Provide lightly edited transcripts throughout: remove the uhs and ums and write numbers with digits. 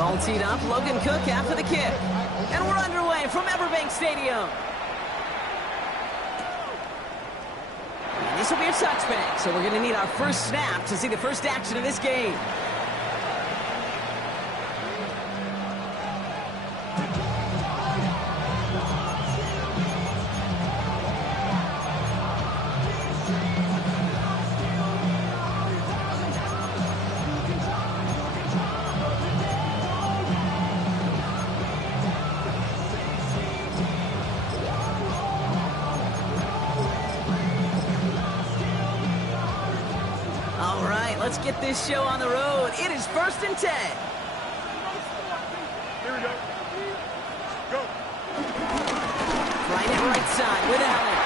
All teed up, Logan Cook after the kick. And we're underway from Everbank Stadium. And this will be a touchback, so we're going to need our first snap to see the first action of this game. Let's get this show on the road. It is 1st and 10. Here we go. Go. Right at right side with Allen.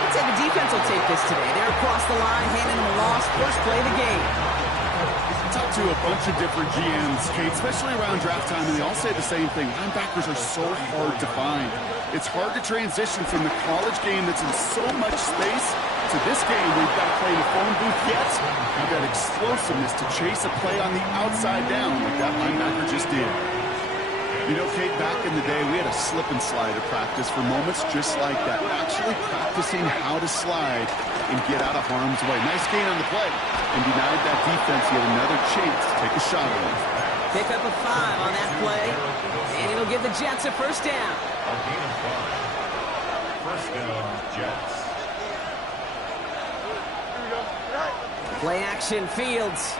Let's say the defense will take this today. They're across the line, handing them a loss. First play of the game. I talked to a bunch of different GMs, Kate, especially around draft time, and they all say the same thing. Linebackers are so hard to find. It's hard to transition from the college game that's in so much space to this game where you've got to play in a phone booth yet. You've got explosiveness to chase a play on the outside down like that linebacker just did. You know, Kate, back in the day, we had a slip and slide at practice for moments just like that. Actually practicing how to slide and get out of harm's way. Nice gain on the play and denied that defense yet another chance to take a shot at him. Pick up a 5 on that play, and it'll give the Jets a first down. First down, Jets. Play action, Fields.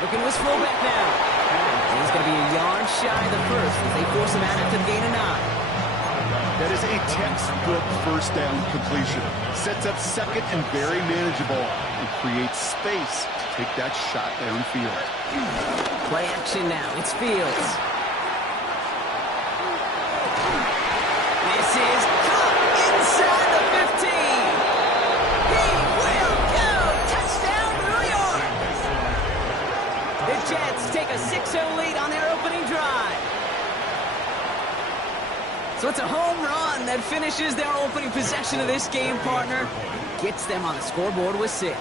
Looking to his fullback now. And he's going to be a yard shy of the first as they force him out after the gain of 9. That is a textbook first down completion. Sets up second and very manageable and creates space to take that shot downfield. Play action now. It's Fields. This is caught inside the 15. He will go. Touchdown, New York. The Jets take a 6-0 lead on their opening drive. So it's a home run that finishes their opening possession of this game, partner. Gets them on the scoreboard with 6.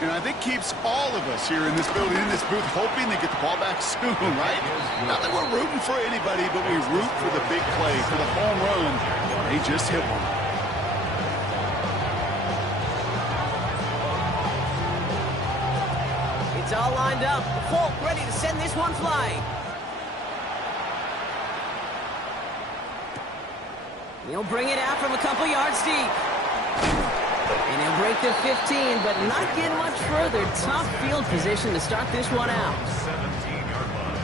And I think keeps all of us here in this building, in this booth, hoping they get the ball back soon, right? Not that we're rooting for anybody, but we root for the big play, for the home run. They just hit one. It's all lined up. Folk ready to send this one flying. He'll bring it out from a couple yards deep. And he'll break the 15, but not get much further. Tough field position to start this one out. 17-yard line.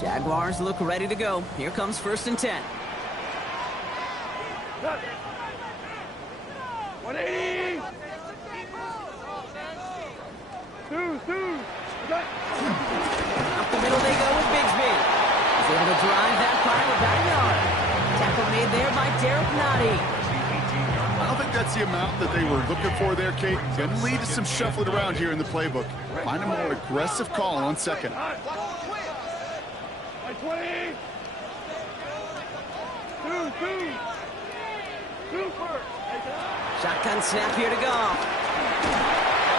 Jaguars look ready to go. Here comes 1st and 10. 180. Two. Up the middle they go with Bigsby. He's able to drive that pile about a yard. Tackle made there by Derek Nottie. I don't think that's the amount that they were looking for there, Kate. Going to lead to some shuffling around here in the playbook. Find a more aggressive call on second. 20. Two first. Shotgun snap here to go.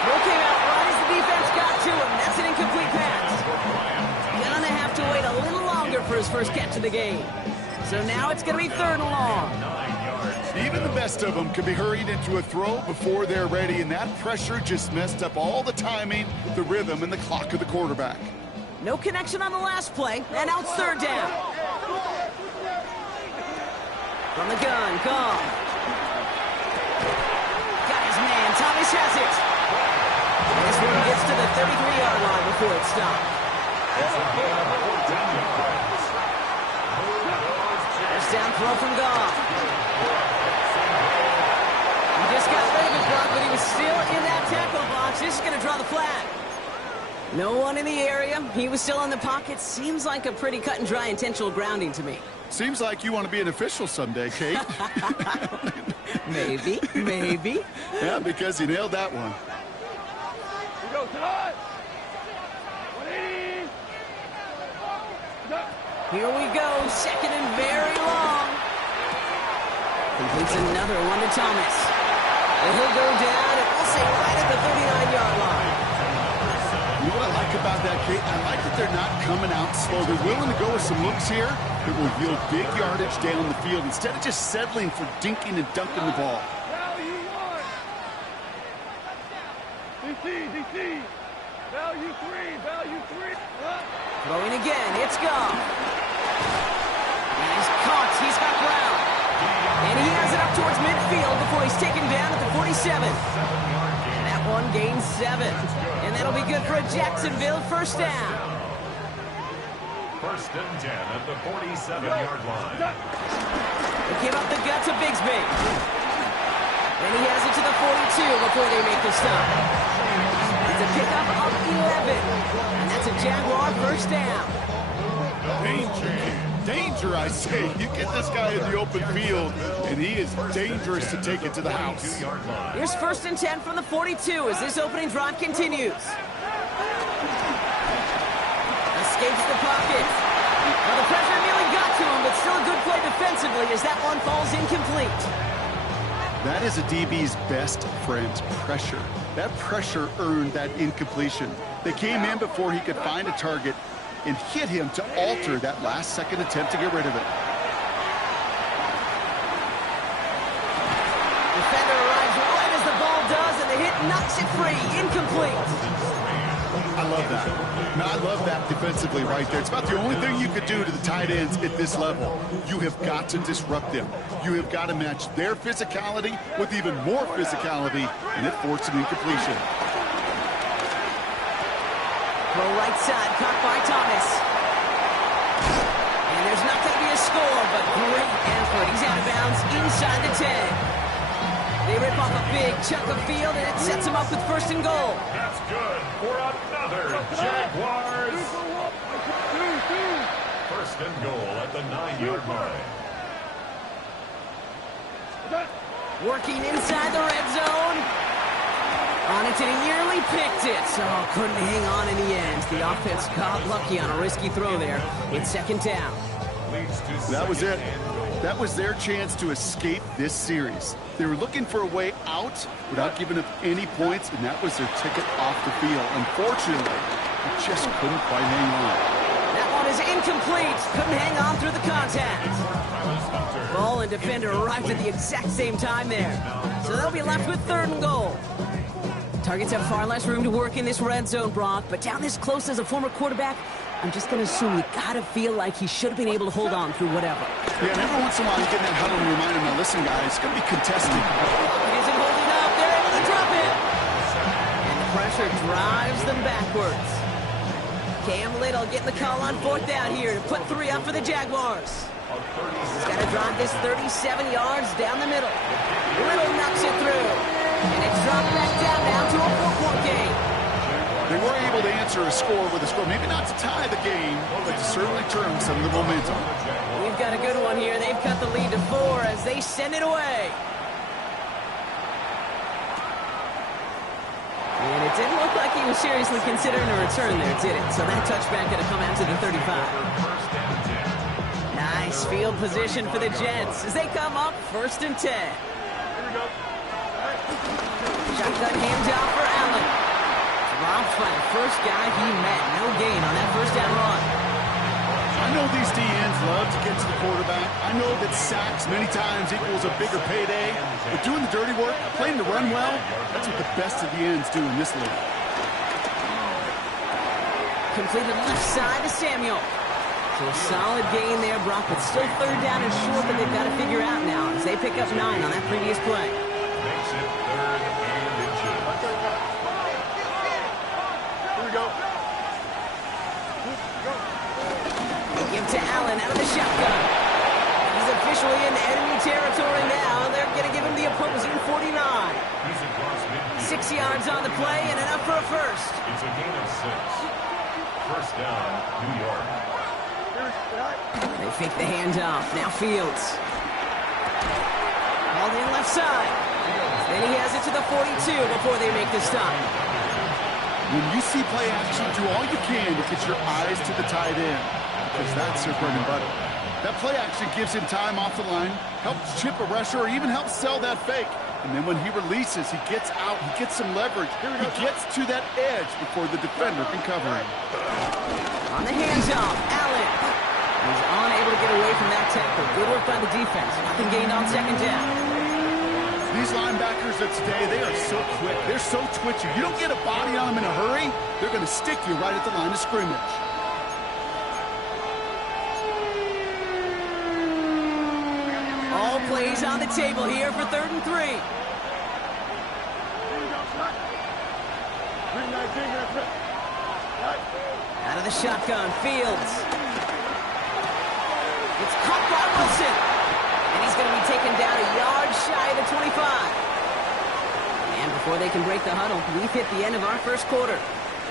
Throw came out right as the defense got to him. That's an incomplete pass. Gonna have to wait a little longer for his first catch of the game. So now it's going to be 3rd and long. 9 yards. Even the best of them can be hurried into a throw before they're ready, and that pressure just messed up all the timing, the rhythm, and the clock of the quarterback. No connection on the last play, and now it's 3rd down. From the gun, Goff. Got his man, Thomas has it. And this one gets to the 33-yard line before it's stopped. First down throw from Goff. He just got rid of his block, but he was still in that tackle box. This is going to draw the flag. No one in the area. He was still in the pocket. Seems like a pretty cut and dry intentional grounding to me. Seems like you want to be an official someday, Kate. Maybe. Yeah, because you nailed that one. We go tonight. 180. Here we go. 2nd and very long. It's another one to Thomas. And he'll go down, and we'll say right at the 39-yard line. You know what I like about that, Kate? I like that they're not coming out slow. They're willing to go with some looks here that will yield big yardage down the field instead of just settling for dinking and dunking the ball. Value 1. DC. Value 3. Value 3. Throwing again. It's gone. And he's caught. He's got ground. And he has it up towards midfield before he's taken down at the 47. That one gains 7. And that'll be good for a Jacksonville first down. First and 10 at the 47-yard line. They give up the gut to Bigsby. And he has it to the 42 before they make the stop. It's a pickup of 11. And that's a Jaguar first down. Danger, I say. You get this guy in the open field, and he is dangerous to take it to the house. Here's first and 10 from the 42 as this opening drive continues. Escapes the pocket. Well, the pressure nearly got to him, but still a good play defensively as that one falls incomplete. That is a DB's best friend, pressure. That pressure earned that incompletion. They came in before he could find a target and hit him to alter that last-second attempt to get rid of it. Defender arrives right as the ball does, and the hit knocks it free. Incomplete. I love that. Now, I love that defensively right there. It's about the only thing you could do to the tight ends at this level. You have got to disrupt them. You have got to match their physicality with even more physicality, and it forced an incompletion. Throw right side, caught by Thomas. And there's not going to be a score, but great effort. He's out of bounds inside the 10. They rip off a big chunk of field, and it sets him up with first and goal. That's good for another Jaguars. First and goal at the 9-yard line. Working inside the red zone. On it, and he nearly picked it. So couldn't hang on in the end. The offense got lucky on a risky throw there. It's second down. That was it. That was their chance to escape this series. They were looking for a way out without giving up any points, and that was their ticket off the field. Unfortunately, they just couldn't quite hang on. That one is incomplete. Couldn't hang on through the contact. Ball and defender arrived at the exact same time there. So they'll be left with third and goal. Targets have far less room to work in this red zone, Brock, but down this close as a former quarterback, I'm just going to assume you got to feel like he should have been able to hold on through whatever. Yeah, and every once in a while you get in that huddle and remind him, now listen, guys, it's going to be contested. It isn't holding up. They're able to drop it. And the pressure drives them backwards. Cam Little getting the call on fourth down here to put 3 up for the Jaguars. He's got to drive this 37 yards down the middle. Little knocks it through. And it's dropped back down now to a 4-point game. They were able to answer a score with a score. Maybe not to tie the game, but to certainly turn some of the momentum. We've got a good one here. They've cut the lead to 4 as they send it away. And it didn't look like he was seriously considering a return there, did it? So that touchback going to come out to the 35. Nice field position for the Jets as they come up first and 10. Shotgun handoff for Allen. Dropped by the first guy he met. No gain on that first down run. I know these DNs love to get to the quarterback. I know that sacks many times equals a bigger payday. But doing the dirty work, playing the run well, that's what the best of the ends do in this league. Completed left side to Samuel. So a solid gain there, Brock, but still third down and short that they've got to figure out now as they pick up 9 on that previous play. Makes it third and inches. Here we go. Give to Allen out of the shotgun. He's officially in enemy territory now. They're going to give him the opposing 49. 6 yards on the play and enough for a first. It's a gain of 6. First down, New York. They fake the handoff. Now Fields. Called in left side. Then he has it to the 42 before they make the stop. When you see play action, do all you can to get your eyes to the tight end, because that's their bread and butter. That play action gives him time off the line, helps chip a rusher, or even helps sell that fake. And then when he releases, he gets out, he gets some leverage. He gets to that edge before the defender can cover him. On the hands-off, Allen. He's unable to get away from that tackle. Good work by the defense. Nothing gained on second down. These linebackers of today, they are so quick. They're so twitchy. You don't get a body on them in a hurry, they're going to stick you right at the line of scrimmage. All plays on the table here for 3rd and 3. Out of the shotgun, Fields. It's caught by Wilson. And he's going to be taken down a yard shy of the 25. And before they can break the huddle, we've hit the end of our first quarter.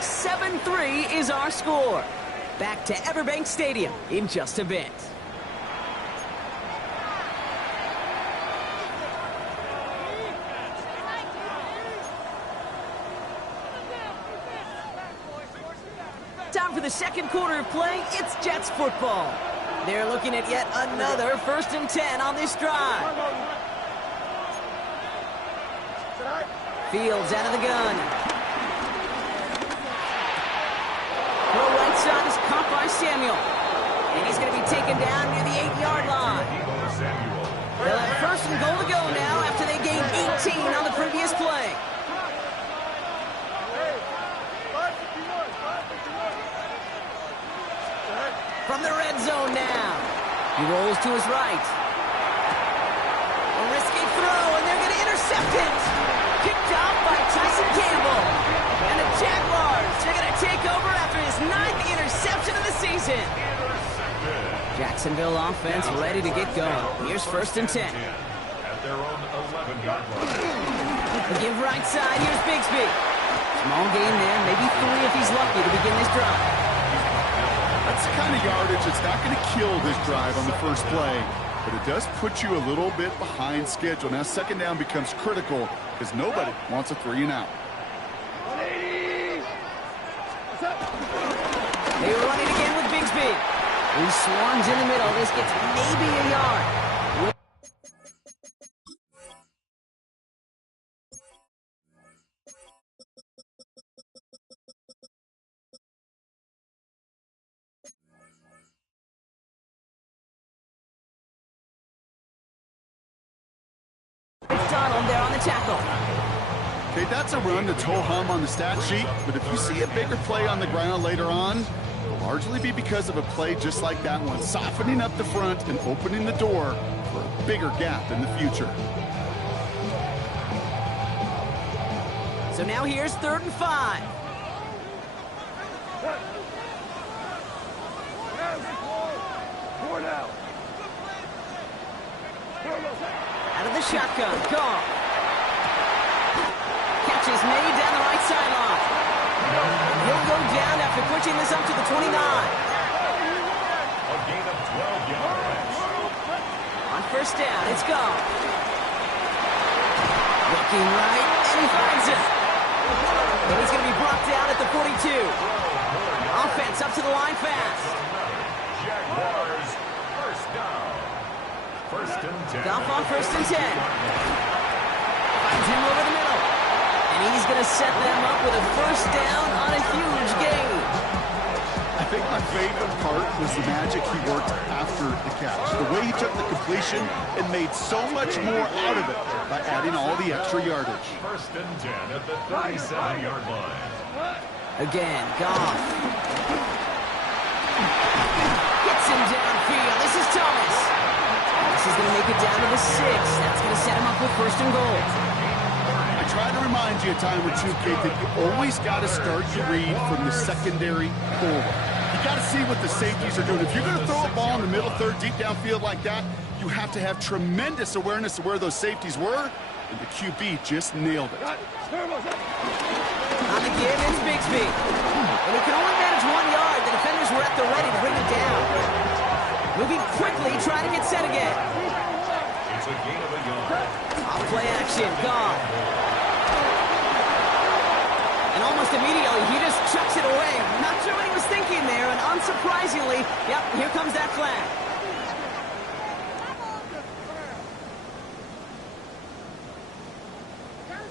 7-3 is our score. Back to Everbank Stadium in just a bit. Time for the second quarter of play. It's Jets football. They're looking at yet another 1st and 10 on this drive. Fields out of the gun. Throw right side is caught by Samuel. And he's going to be taken down near the 8-yard line. They'll have 1st and goal to go now after they gained 18 on the previous play. From the red zone now. He rolls to his right. A risky throw, and they're going to intercept it. Picked off by Tyson Campbell. And the Jaguars are going to take over after his 9th interception of the season. Jacksonville offense ready to get going. Here's 1st and 10. At their own 11-yard line. Give right side. Here's Bigsby. Small gain there, maybe 3 if he's lucky to begin this drive. That's the kind of yardage that's not going to kill this drive on the first play, but it does put you a little bit behind schedule. Now, second down becomes critical because nobody wants a 3-and-out. They run it again with Bigsby. He swarms in the middle. This gets maybe a yard. Donald there on the tackle. Okay, that's a run that's ho-hum on the stat sheet, but if you see a bigger play on the ground later on, it'll largely be because of a play just like that one, softening up the front and opening the door for a bigger gap in the future. So now here's 3rd and 5. Out of the shotgun, Carr. Catch is made down the right sideline. He'll go down after pushing this up to the 29. A gain of 12 yards. On 1st down, it's gone. Looking right, and he finds it. And he's going to be brought down at the 42. Offense up to the line fast. Jaguars, 1st down. 1st and 10. Goff on 1st and 10. Finds him over the middle. And he's going to set them up with a 1st down on a huge gain. I think my favorite part was the magic he worked after the catch. The way he took the completion and made so much more out of it by adding all the extra yardage. 1st and 10 at the 37-yard line. Again, Goff. Hits him downfield. This is Thomas. This is going to make it down to the 6. That's going to set him up with 1st and goal. I try to remind you a time or two, Kate, that you always got to start your read from the secondary forward. You got to see what the safeties are doing. If you're going to throw a ball in the middle third, deep downfield like that, you have to have tremendous awareness of where those safeties were, and the QB just nailed it. On the give, it's Bigsby. And he can only manage 1 yard. The defenders were at the ready to bring it down. Moving quickly, trying to get set again. It's a gain of a yard. Off play action, gone. And almost immediately, he just chucks it away. Not sure what he was thinking there, and unsurprisingly, yep, here comes that flag.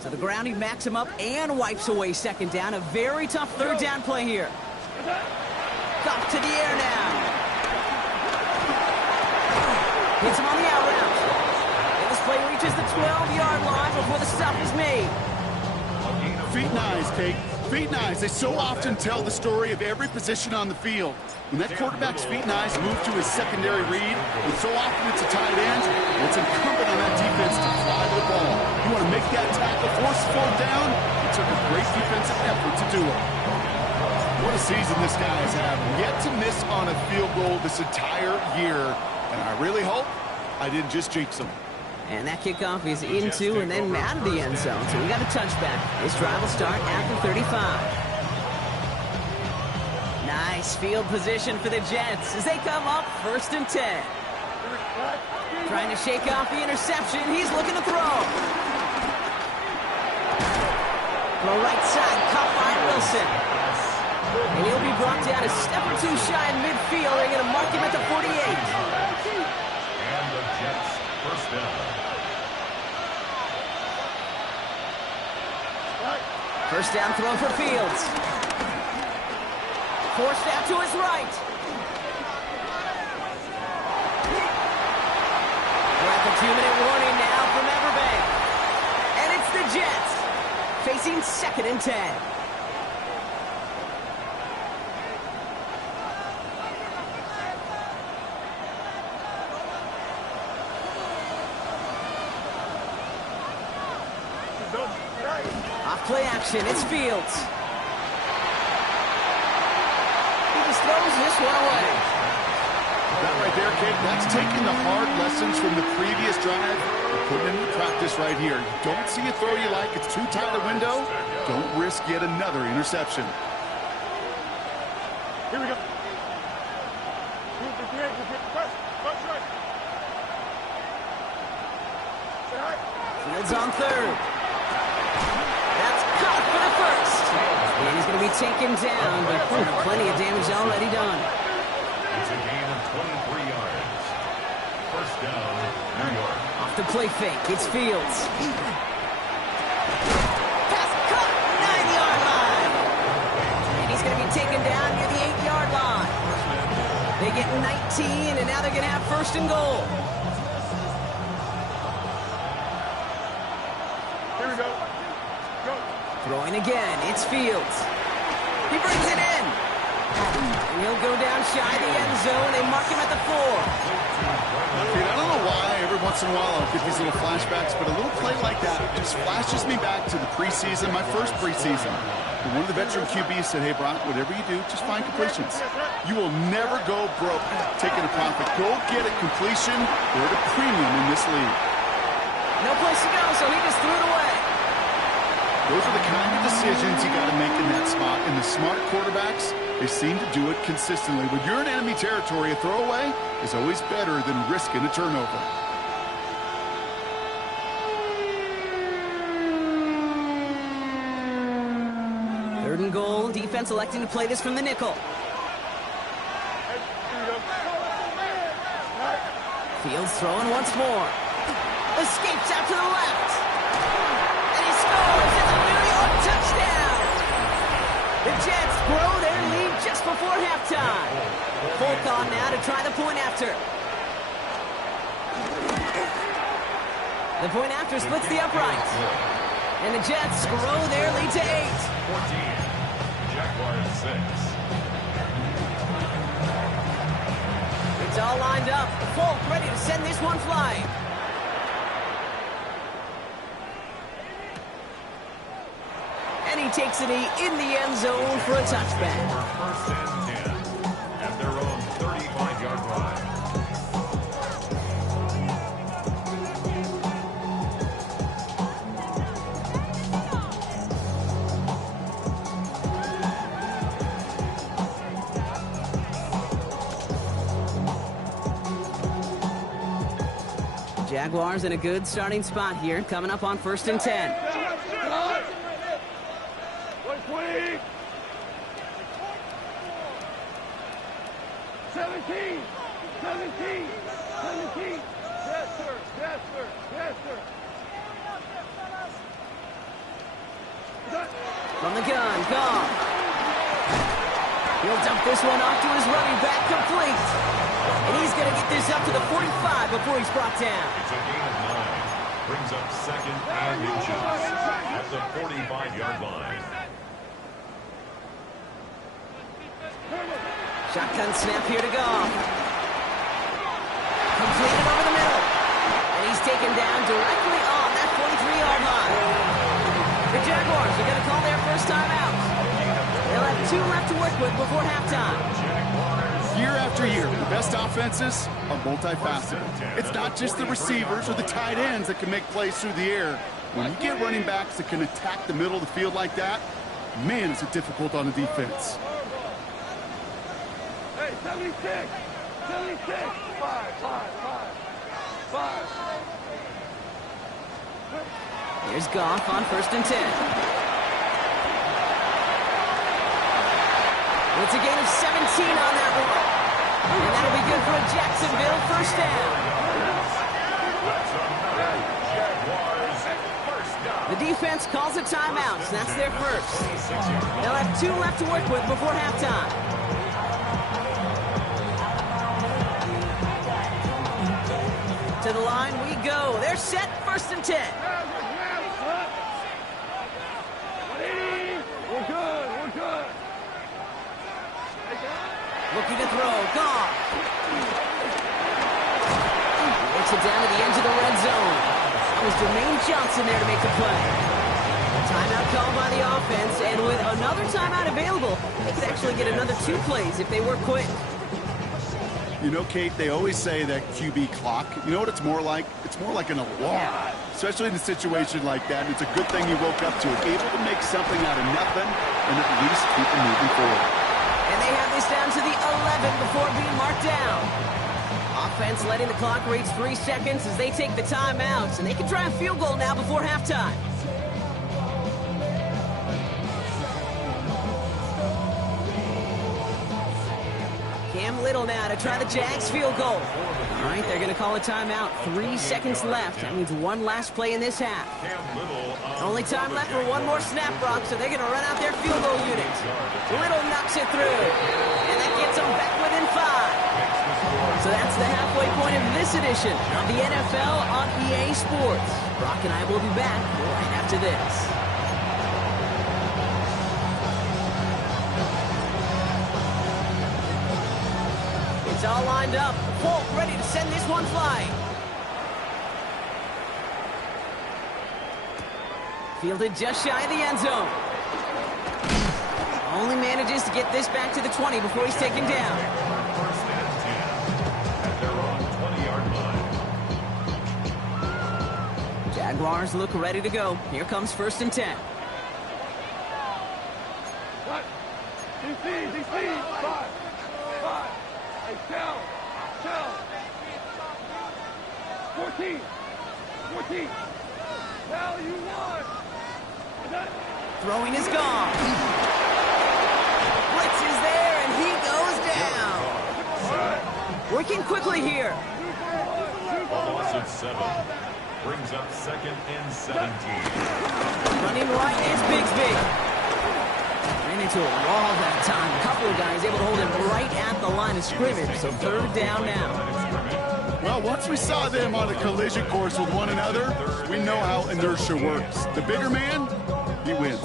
To the ground, he backs him up and wipes away second down. A very tough third down play here. Up to the air now. Hits him on the out route. And this play reaches the 12-yard line before the stop is made. Feet and eyes, Kate. Feet and eyes. They so often tell the story of every position on the field. When that quarterback's feet and eyes move to his secondary read, and so often it's a tight end, it's incumbent on that defense to fly the ball. You want to make that tackle, force the ball down. It took a great defensive effort to do it. What a season this guy is having. Yet to miss on a field goal this entire year. And I really hope I didn't just jinx him. And that kickoff is into and then out of the end zone. So we got a touchback. This drive will start at the 35. Nice field position for the Jets as they come up 1st and 10. Trying to shake off the interception. He's looking to throw. The right side, caught by Wilson. And he'll be brought down a step or two shy in midfield. They're going to mark him at the 48. And the Jets first down. First down throw for Fields. Forced out to his right. We're at the 2-minute warning now from Everbank. And it's the Jets facing 2nd and 10. Play action, it's Fields. He just throws this one away. That right there, Kate, that's taking the hard lessons from the previous drive and putting into practice right here. You don't see a throw you like, it's too tight a window, don't risk yet another interception. Here we go. Fields on 3rd. And he's going to be taken down, but plenty of damage already done. It's a gain of 23 yards. First down, New York. Off the play fake, it's Fields. Pass cut, 9-yard line. And he's going to be taken down near the 8-yard line. They get 19, and now they're going to have 1st and goal. Here we go. Throwing again, it's Fields. He brings it in. And he'll go down shy of the end zone. They mark him at the 4. Dude, I don't know why every once in a while I'll get these little flashbacks, but a little play like that just flashes me back to the preseason, my first preseason. And one of the veteran QBs said, hey, Brock, whatever you do, just find completions. You will never go broke taking a profit. Go get a completion. They're at a premium in this league. No place to go, so he just threw it away. Those are the kind of decisions you got to make in that spot. And the smart quarterbacks, they seem to do it consistently. When you're in enemy territory, a throwaway is always better than risking a turnover. Third and goal. Defense electing to play this from the nickel. Fields throwing once more. Escapes out to the left. And he scores. It's a New York touchdown. The Jets grow their lead just before halftime. Folk on now to try the point after. The point after splits the upright. And the Jets grow their lead to 8. 14. Jaguars 6. It's all lined up. Folk ready to send this one flying. And he takes it in the end zone for a touchback. First and 10 at their own 35-yard line. Jaguars in a good starting spot here, coming up on 1st and 10. 17! 17! 17! Yes, sir! Yes, sir! Yes, sir! From the gun, Goff. He'll dump this one off to his running back, complete. And he's going to get this up to the 45 before he's brought down. It's a gain of 9. Brings up second and inches at the 45-yard line. Shotgun snap here to Goff. Completed over the middle. And he's taken down directly on that 43-yard line. The Jaguars are going to call their first timeout. They'll have 2 left to work with before halftime. Year after year, the best offenses are multifaceted. It's not just the receivers or the tight ends that can make plays through the air. When you get running backs that can attack the middle of the field like that, man, is it difficult on the defense. Hey, 76! 76! 5. Here's Goff on 1st and 10. It's a gain of 17 on that one. And that'll be good for a Jacksonville first down. The defense calls a timeout, so that's their first. They'll have 2 left to work with before halftime. To the line we go. They're set, 1st and 10. We're good. Looking to throw. Goff. Works it down to the edge of the red zone. That was Jermaine Johnson there to make the play. Timeout called by the offense, and with another timeout available, they could actually get another 2 plays if they work quick. You know, Kate, they always say that QB clock, you know what it's more like? It's more like an alarm, especially in a situation like that. And it's a good thing you woke up to it, able to make something out of nothing and at least keep them moving forward. And they have this down to the 11 before being marked down. Offense letting the clock reach 3 seconds as they take the timeouts, and they can try a field goal now before halftime. Cam Little now to try the Jags field goal. All right, they're going to call a timeout. 3 seconds left. That means one last play in this half. Only time left for one more snap, Brock, so they're going to run out their field goal unit. Little knocks it through, and that gets them back within 5. So that's the halfway point of this edition of the NFL on EA Sports. Brock and I will be back right after this. It's all lined up. Folk ready to send this one flying. Fielded just shy of the end zone. Only manages to get this back to the 20 before he's taken down. First and 10 at their own 20-yard line. Jaguars look ready to go. Here comes 1st and 10. What? DC! 5. Hey, tell. 14. Tell you what. Throwing is gone. Blitz is there, and he goes down. Working quickly here. A loss of 7. Brings up 2nd and 17. Running right is Bigsby. Ran into a wall that time. A couple of guys able to hold him right at the line of scrimmage. So 3rd down now. Well, once we saw them on a collision course with one another, we know how inertia works. The bigger man, he wins.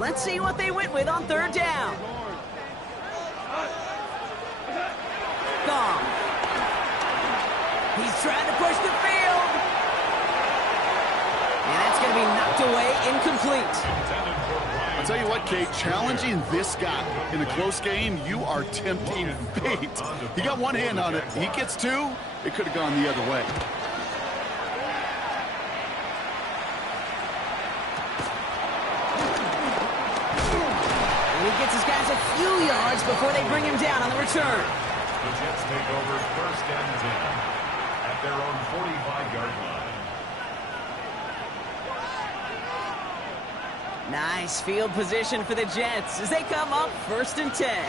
Let's see what they went with on 3rd down. Gone. He's trying to push the field. And that's going to be knocked away, incomplete. I'll tell you what, Kate, challenging this guy in a close game, you are tempting fate. He got one hand on it. He gets 2, it could have gone the other way. And he gets his guys a few yards before they bring him down on the return. The Jets take over 1st and 10 at their own 45-yard line. Nice field position for the Jets as they come up 1st and 10.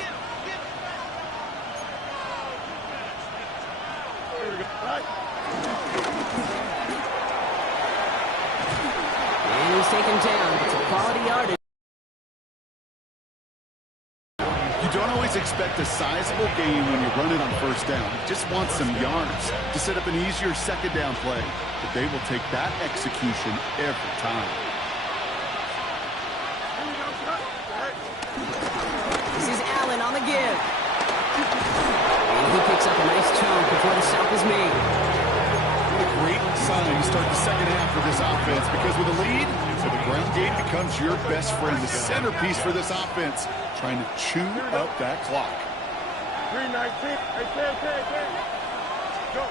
take him down. It's a quality yardage. You don't always expect a sizable gain when you run it on first down. You just want some yards to set up an easier second down play. But they will take that execution every time. This is Allen on the give. And he picks up a nice chunk before the stop is made. What a great sign to start the second half for this offense, because with a lead, so the ground game becomes your best friend, the centerpiece for this offense, trying to chew up that clock. 319. Hey, go.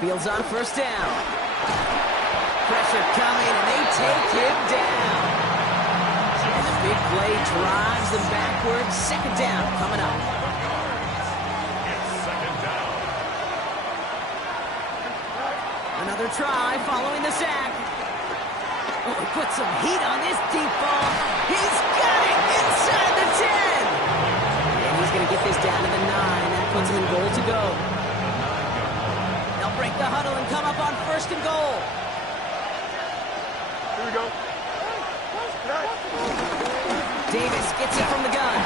Fields on first down. Pressure coming, and they take him down. And the big play drives them backwards. Second down coming up. It's second down. Another try following the sack. Oh, he put some heat on this deep ball. He's got it inside the 10. And he's going to get this down to the 9. That puts him in goal to go. They'll break the huddle and come up on first and goal. Here we go. Davis gets it from the gun.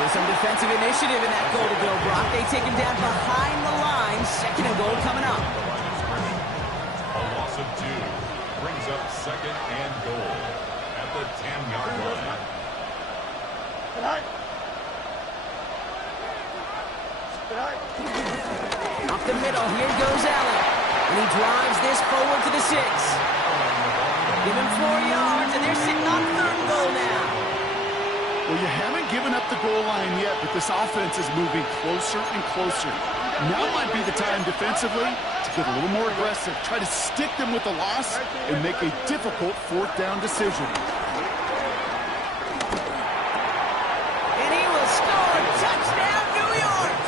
So some defensive initiative in that goal to go, Brock. They take him down behind the line. Second and goal coming up. A loss of 2 brings up second and goal at the 10-yard line. Up the middle, here goes Allen. And he drives this forward to the 6. Give him 4 yards, and they're sitting on third and goal now. Well, you haven't given up the goal line yet, but this offense is moving closer and closer. Now might be the time defensively to get a little more aggressive, try to stick them with the loss, and make a difficult fourth down decision. And he will score. Touchdown, New York!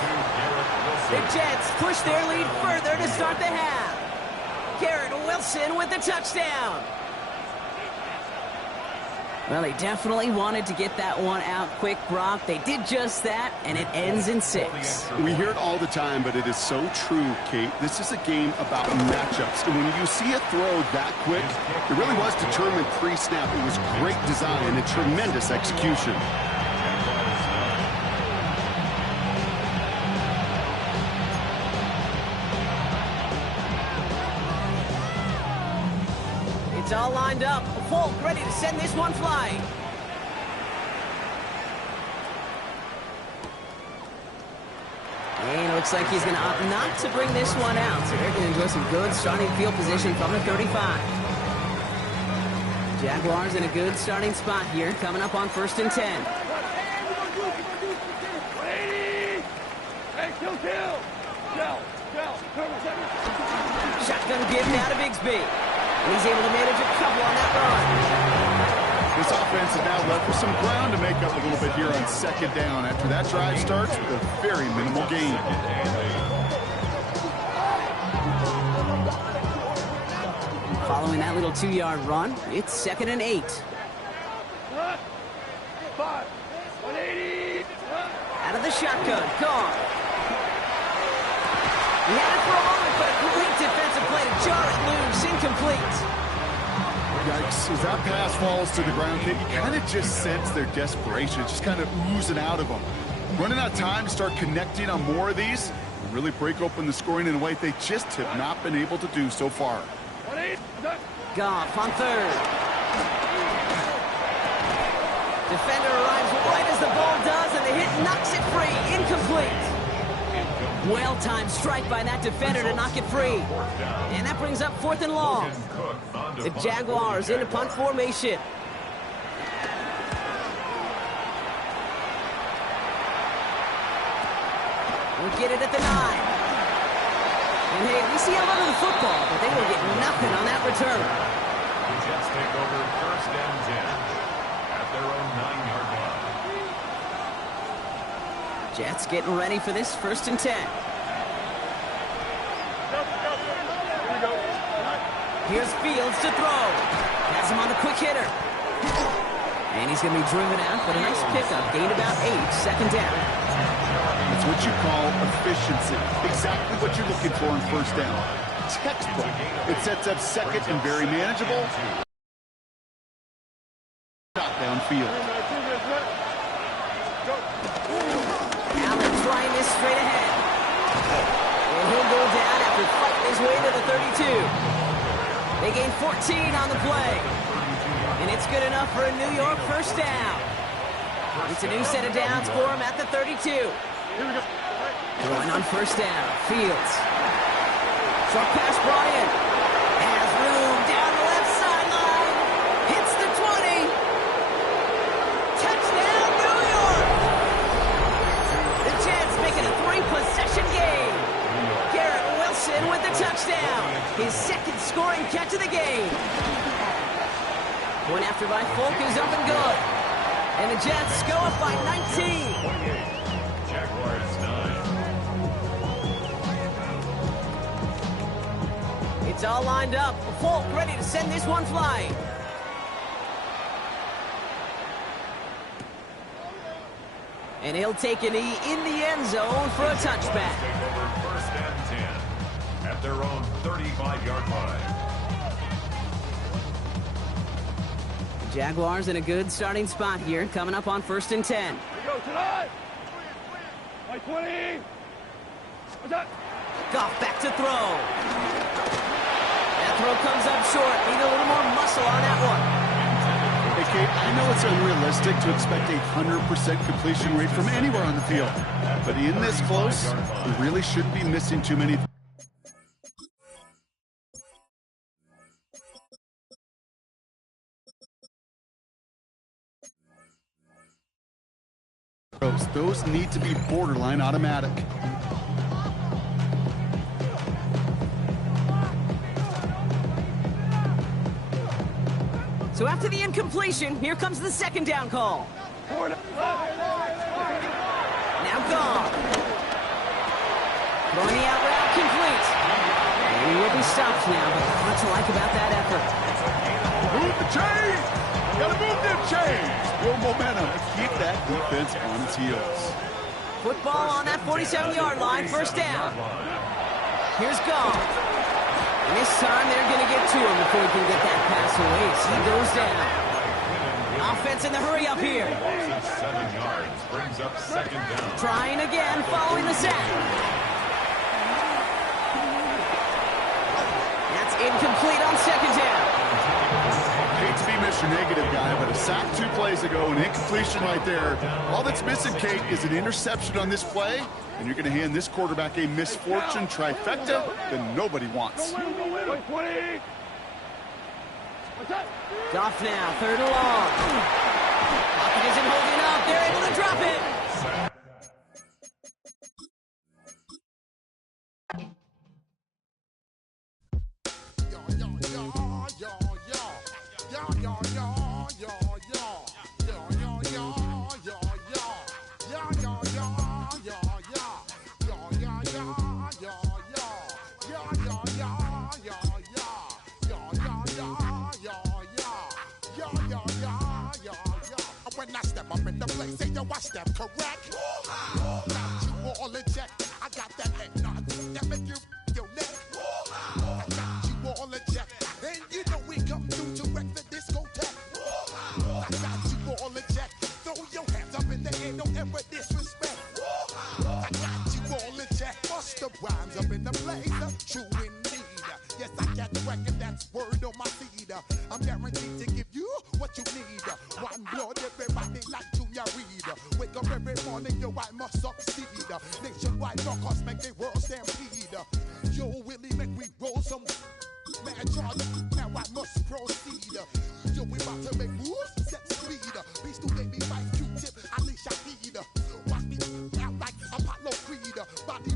The Jets push their lead further to start the half. Garrett Wilson with the touchdown. Well, they definitely wanted to get that one out quick, Brock. They did just that, and it ends in 6. We hear it all the time, but it is so true, Kate. This is a game about matchups. And when you see a throw that quick, it really was determined pre-snap. It was great design and tremendous execution. It's all lined up. Folk ready to send this one flying. And it looks like he's going to opt not to bring this one out. So they're going to enjoy some good starting field position from the 35. Jaguars in a good starting spot here, coming up on first and 10. Hey, kill. Shotgun give now to Bigsby. And he's able to manage a couple on that run. This offense is now left with some ground to make up a little bit here on second down after that drive starts with a very minimal gain. Following that little 2-yard run, it's second and 8. 180. Out of the shotgun, gone. He had it for a moment, but a great defensive play to jar it loose, incomplete. Yikes, as that pass falls to the ground, you kind of just sense their desperation. It's just kind of oozing out of them. Running out of time to start connecting on more of these and really break open the scoring in a way they just have not been able to do so far. Goff on third. Defender arrives right as the ball does, and the hit knocks it free. Incomplete. Well-timed strike by that defender to knock it free. And that brings up fourth and long. The Jaguars in a punt formation. We'll get it at the 9. And hey, we see a lot of the football, but they will get nothing on that return. The Jets take over first and 10 at their own 9-yard line. Jets getting ready for this first and 10. Here's Fields to throw. Has him on the quick hitter. And he's going to be driven out, but a nice pickup. Gain about 8, second down. It's what you call efficiency. Exactly what you're looking for in first down. Textbook. It sets up second and very manageable. field. Allen trying this straight ahead. And he'll go down after fighting his way to the 32. They gain 14 on the play. And it's good enough for a New York first down. It's a new set of downs for him at the 32. Throwing on first down. Fields. Short pass brought in. Has room down the left sideline. Hits the 20. Touchdown, New York! The Jets making a 3-possession game. Garrett Wilson with the touchdown. His second scoring catch of the game. One after by Folk is up and good. And the Jets go up by 19. Jaguars 9. It's all lined up. Folk ready to send this one flying. And he'll take a knee in the end zone for a touchback. Take over first and 10 at their own 35-yard line. Jaguars in a good starting spot here, coming up on first and 10. Here we go, tonight. By 20. What's that? Goff back to throw. That throw comes up short. Need a little more muscle on that one. Hey, Kate, I know it's unrealistic to expect a 100% completion rate from anywhere on the field. But in this close, we really shouldn't be missing too many. Those need to be borderline automatic. So after the incompletion, here comes the second down call. Now Goff. Throwing the out route complete. And he will be stopped now, but what to like about that effort? Move the chains! Gotta move them chains! Build momentum. Keep that defense on its heels. Football on that 47-yard line, first down. Here's Goff. And this time they're going to get to him before he can get that pass away as he goes down. Offense in the hurry up here. 7 yards brings up second down. Trying again following the sack. That's incomplete on second down. Hate to be Mr. Negative guy, but a sack 2 plays ago, an incompletion right there. All that's missing, Kate, is an interception on this play, and you're going to hand this quarterback a misfortune trifecta that nobody wants. Goff now, third and long. Pocket isn't holding up. They're able to drop it. When I step up in the place, say yo, I step correct. Got you all in check. I got that head nod that make you your neck. I got you all in check, and you know we come through to wreck the discotheque. I got you all in check. Throw your hands up in the air, don't ever disrespect. I got you all in check. Bust the rhymes up in the place, true indeed. Yes, I got the record, that's word on my feed. I'm guaranteed to give you what you need. One blood, everybody like Junior Reed. Wake up every morning, yo, I must succeed. Nationwide knockouts make the world stampede. Yo, Willie, make we roll some man charge. Now I must proceed. Yo, we about to make moves, set speed. Beast to make me fight Q-tip, Alicia Heed. Watch me out like Apollo Creed. Body,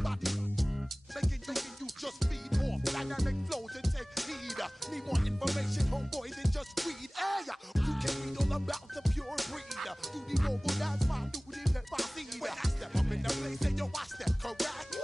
making you just feed off dynamic flows and take heed. Need more information, homeboy, than just read. Hey, you can read all about the pure breed. Do the noble, that's my duty, let my seed. When I step up in the place, say yo, I step correct.